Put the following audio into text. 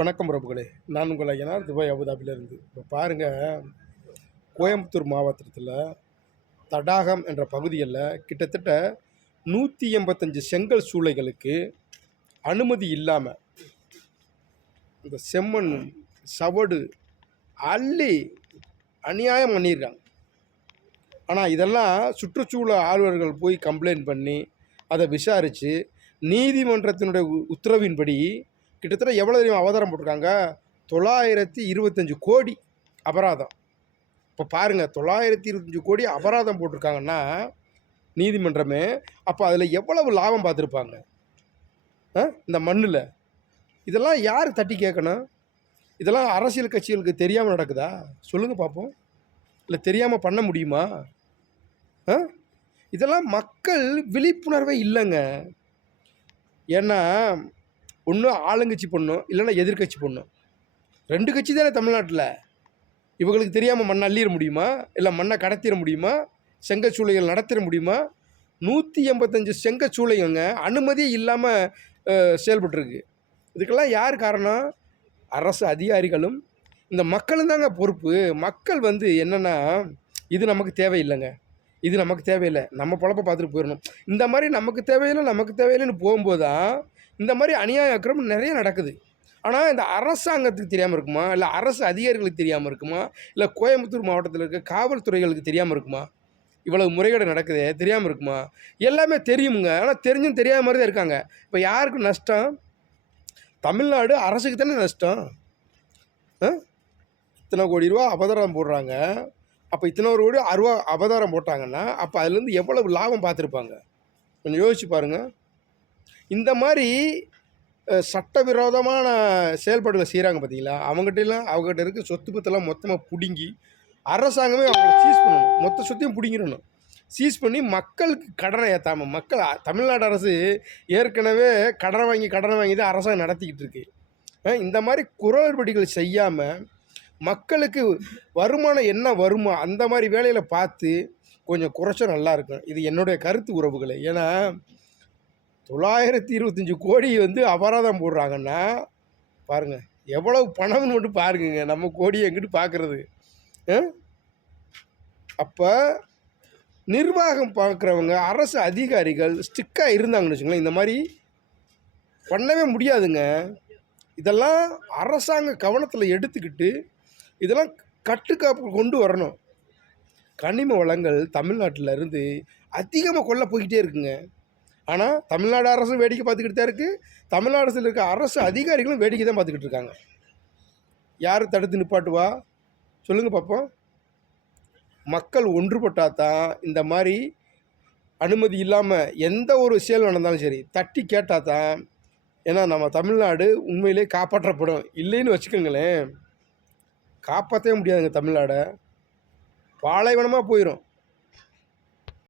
வணக்கம் பிரபுகளே. நான் உங்கள் ஐயனார், துபாய் அபுதாபியிலிருந்து. இப்போ பாருங்கள், கோயம்புத்தூர் மாவட்டத்தில் தடாகம் என்ற பகுதியில் கிட்டத்தட்ட 185 செங்கல் சூளைகளுக்கு அனுமதி இல்லாமல் இந்த செம்மண் சவடு அள்ளி அநியாயம் பண்ணியிருக்காங்க. ஆனால் இதெல்லாம் சுற்றுச்சூழல் ஆர்வலர்கள் போய் கம்ப்ளைண்ட் பண்ணி அதை விசாரித்து நீதிமன்றத்தினுடைய உத்தரவின்படி கிட்டத்தட்ட எவ்வளோ தெரியும் அவதாரம் போட்டிருக்காங்க? 925 கோடி அபராதம். இப்போ பாருங்கள், 925 கோடி அபராதம் போட்டிருக்காங்கன்னா நீதிமன்றமே, அப்போ அதில் எவ்வளவு லாபம் பார்த்துருப்பாங்க இந்த மண்ணில். இதெல்லாம் யார் தட்டி கேட்கணும்? இதெல்லாம் அரசியல் கட்சிகளுக்கு தெரியாமல் நடக்குதா? சொல்லுங்கள் பார்ப்போம். இல்லை தெரியாமல் பண்ண முடியுமா? இதெல்லாம் மக்கள் விழிப்புணர்வே இல்லைங்க. ஏன்னா ஒன்று ஆளுங்கட்சி பண்ணும், இல்லைன்னா எதிர்கட்சி பண்ணும். 2 கட்சி தானே தமிழ்நாட்டில். இவங்களுக்கு தெரியாமல் மண்ணை அள்ளிட முடியுமா? இல்லை மண்ணை கடத்திட முடியுமா? செங்கச்சூளைகள் நடத்திட முடியுமா? 185 செங்கச்சூளைங்க அனுமதியே இல்லாமல் செயல்பட்டுருக்கு. இதுக்கெல்லாம் யார் காரணம்? அரசு அதிகாரிகளும் இந்த மக்களும் தாங்க பொறுப்பு. மக்கள் என்னென்னா, இது நமக்கு தேவையில்லைங்க, இது நமக்கு தேவையில்லை, நம்ம பொழப்பை பார்த்துட்டு போயிடணும். இந்த மாதிரி நமக்கு தேவையில்லைன்னு போகும்போது தான் இந்த மாதிரி அநியாய அக்கிரமம் நிறைய நடக்குது. ஆனால் இந்த அரசாங்கத்துக்கு தெரியாமல் இருக்குமா? இல்லை அரசு அதிகாரிகளுக்கு தெரியாமல் இருக்குமா? இல்லை கோயம்புத்தூர் மாவட்டத்தில் இருக்க காவல்துறைகளுக்கு தெரியாமல் இருக்குமா? இவ்வளவு முறைகேடு நடக்குது தெரியாமல் இருக்குமா? எல்லாமே தெரியுமுங்க. ஆனால் தெரிஞ்சும் தெரியாத மாதிரி தான் இருக்காங்க. இப்போ யாருக்கு நஷ்டம்? தமிழ்நாடு அரசுக்கு தானே நஷ்டம். இத்தனை கோடி ரூபா அபதாரம் போடுறாங்க. அப்போ இத்தனை கோடி ரூபா அபதாரம் போட்டாங்கன்னா அப்போ அதுலேருந்து எவ்வளவு லாபம் பார்த்துருப்பாங்க? கொஞ்சம் யோசிச்சு பாருங்கள். இந்த மாதிரி சட்டவிரோதமான செயல்பாடுகளை செய்கிறாங்க பார்த்தீங்களா? அவங்ககிட்ட இருக்க சொத்து பத்தெல்லாம் மொத்தமாக பிடுங்கி அரசாங்கமே அவங்கள சீஸ் பண்ணணும். மொத்த சொத்தையும் பிடிங்கிடணும். சீஸ் பண்ணி மக்களுக்கு கடனை ஏற்றாமல், தமிழ்நாடு அரசு ஏற்கனவே கடனை வாங்கி தான் அரசாங்கம் நடத்திக்கிட்டு இருக்கு. இந்த மாதிரி குளறுபடிகள் செய்யாமல் மக்களுக்கு வருமானம் என்ன வருமோ அந்த மாதிரி வேலையில் பார்த்து கொஞ்சம் குறைச்சா நல்லாயிருக்கும். இது என்னுடைய கருத்து உறவுகளை. ஏன்னா 925 கோடி அபராதம் போடுறாங்கன்னா பாருங்கள், எவ்வளவு பணம்னு மட்டும் பாருங்க. நம்ம கோடியை எங்கிட்டு பார்க்குறது? அப்போ நிர்வாகம் பார்க்குறவங்க, அரசு அதிகாரிகள் ஸ்ட்ரிக்டாக இருந்தாங்கன்னு வச்சுங்களேன், இந்த மாதிரி பண்ணவே முடியாதுங்க. இதெல்லாம் அரசாங்க கவனத்தில் எடுத்துக்கிட்டு இதெல்லாம் கட்டுக்காப்பு கொண்டு வரணும். கனிம வளங்கள் தமிழ்நாட்டில் இருந்து அதிகமாக கொள்ள போய்கிட்டே இருக்குங்க. ஆனால் தமிழ்நாடு அரசும் வேடிக்கை பார்த்துக்கிட்டு தான் இருக்குது. தமிழ்நாடு அரசில் இருக்க அரசு அதிகாரிகளும் வேடிக்கை தான் பார்த்துக்கிட்டு இருக்காங்க. யார் தடுத்து நிப்பாட்டுவா? சொல்லுங்கள் பார்ப்போம். மக்கள் ஒன்றுபட்டால் தான் இந்த மாதிரி அனுமதி இல்லாமல் எந்த ஒரு செயல் நடந்தாலும் சரி தட்டி கேட்டால் தான். ஏன்னா நம்ம தமிழ்நாடு உண்மையிலே காப்பாற்றப்படும். இல்லைன்னு வச்சுக்கோங்களேன், காப்பாற்றவே முடியாதுங்க. தமிழ்நாடை பாலைவனமாக போயிடும்.